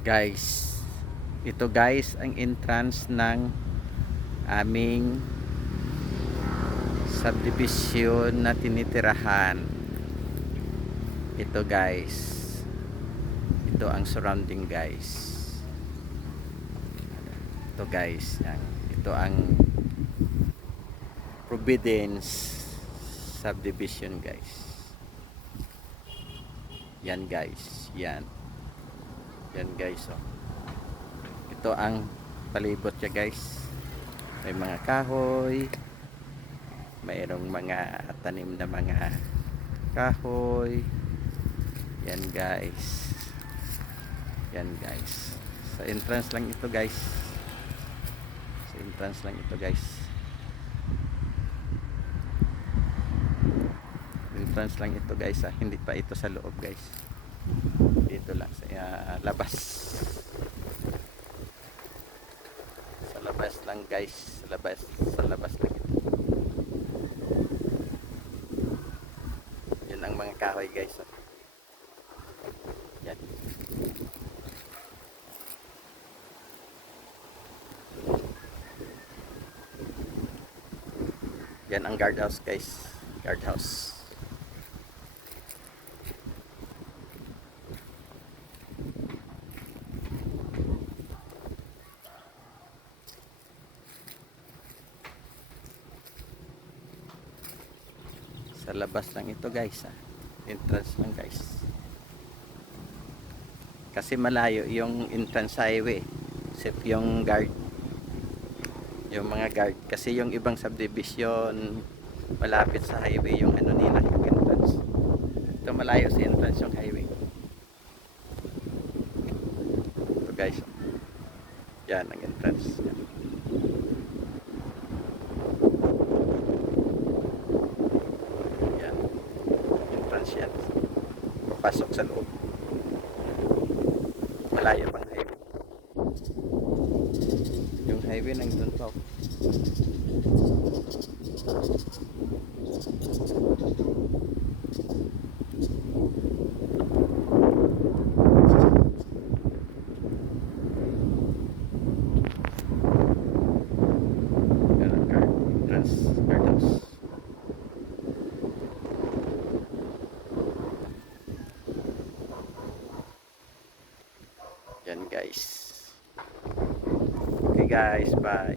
Guys, ito guys ang entrance ng aming subdivision na tinitirahan. Ito guys, ito ang surrounding guys. Ito guys, ito ang Providence subdivision guys. Yan guys, yan guys, oh. Ito ang palibot niya guys. May mga kahoy, mayroong mga tanim na mga kahoy. Yan guys, sa entrance lang ito guys, hindi pa ito sa loob guys, dito lang sa labas, lang guys, sa labas lang ito. Yun ang mga kahoy guys, oh. Yan. Yan ang guardhouse guys, guardhouse. Sa labas lang ito guys, entrance lang guys, kasi malayo yung entrance highway, except yung guard, yung mga guard, kasi yung ibang subdivision malapit sa highway yung ano nila, yung entrance. Ito malayo sa entrance yung highway. Ito guys, yan ang entrance. Yan, entrance yan, papasok sa loob. Malayo pang highway, yung highway nandun pa. Guardhouse. Yan guys. Okay guys, bye.